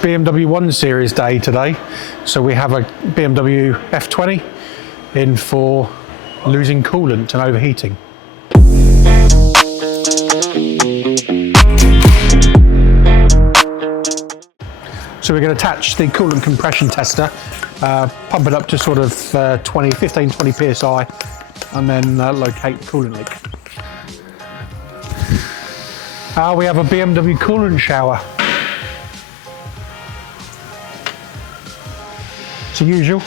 BMW 1 Series day today, so we have a BMW F20 in for losing coolant and overheating. So we're going to attach the coolant compression tester, pump it up to sort of 15-20 psi, and then locate the coolant leak. We have a BMW coolant shower. So usual,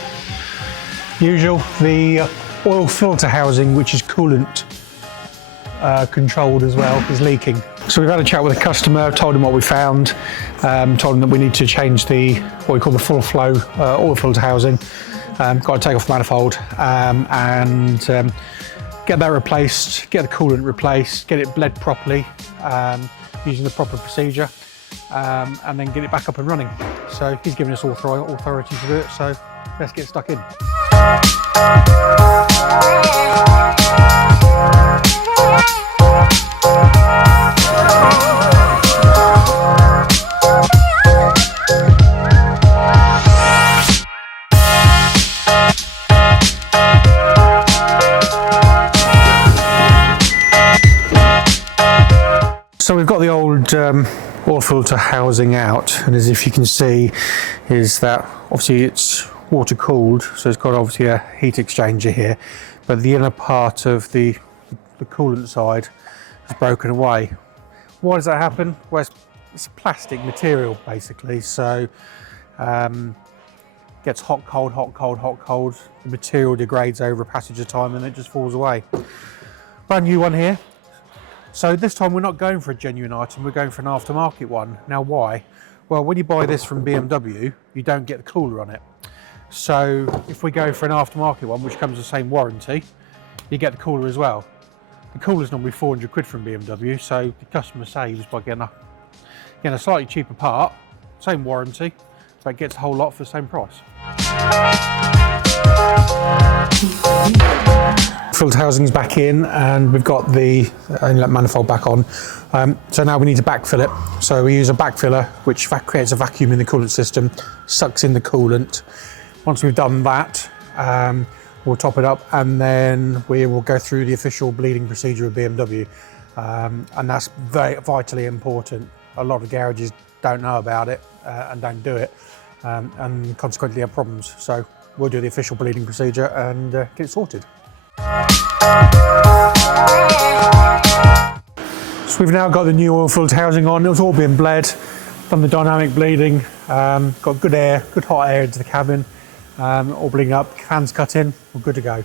the oil filter housing, which is coolant controlled as well, is leaking. So we've had a chat with the customer, told him what we found, told him that we need to change what we call the full flow oil filter housing. Got to take off the manifold and get that replaced, get the coolant replaced, get it bled properly using the proper procedure, and then get it back up and running. So he's given us authority to do it, so let's get stuck in. So we've got the old oil filter housing out, and as if you can see is that obviously it's water cooled, so it's got obviously a heat exchanger here, but the inner part of the coolant side is broken away. Why does that happen? Well, it's plastic material basically, so gets hot, cold, hot, cold, hot, cold. The material degrades over a passage of time and it just falls away. Brand new one here. So this time we're not going for a genuine item, we're going for an aftermarket one. Now why? Well, when you buy this from BMW, you don't get the cooler on it. So if we go for an aftermarket one, which comes with the same warranty, you get the cooler as well. The cooler's normally 400 quid from BMW, so the customer saves by getting a slightly cheaper part, same warranty, but gets a whole lot for the same price. Filter housing's back in, and we've got the inlet manifold back on. So now we need to backfill it. So we use a backfiller, which creates a vacuum in the coolant system, sucks in the coolant. Once we've done that, we'll top it up, and then we will go through the official bleeding procedure of BMW. And that's very vitally important. A lot of garages don't know about it and don't do it, and consequently have problems. So we'll do the official bleeding procedure and get it sorted. So we've now got the new oil filter housing on. It was all being bled, done the dynamic bleeding, got good air, good hot air into the cabin, all bleeding up, fans cut in, we're good to go.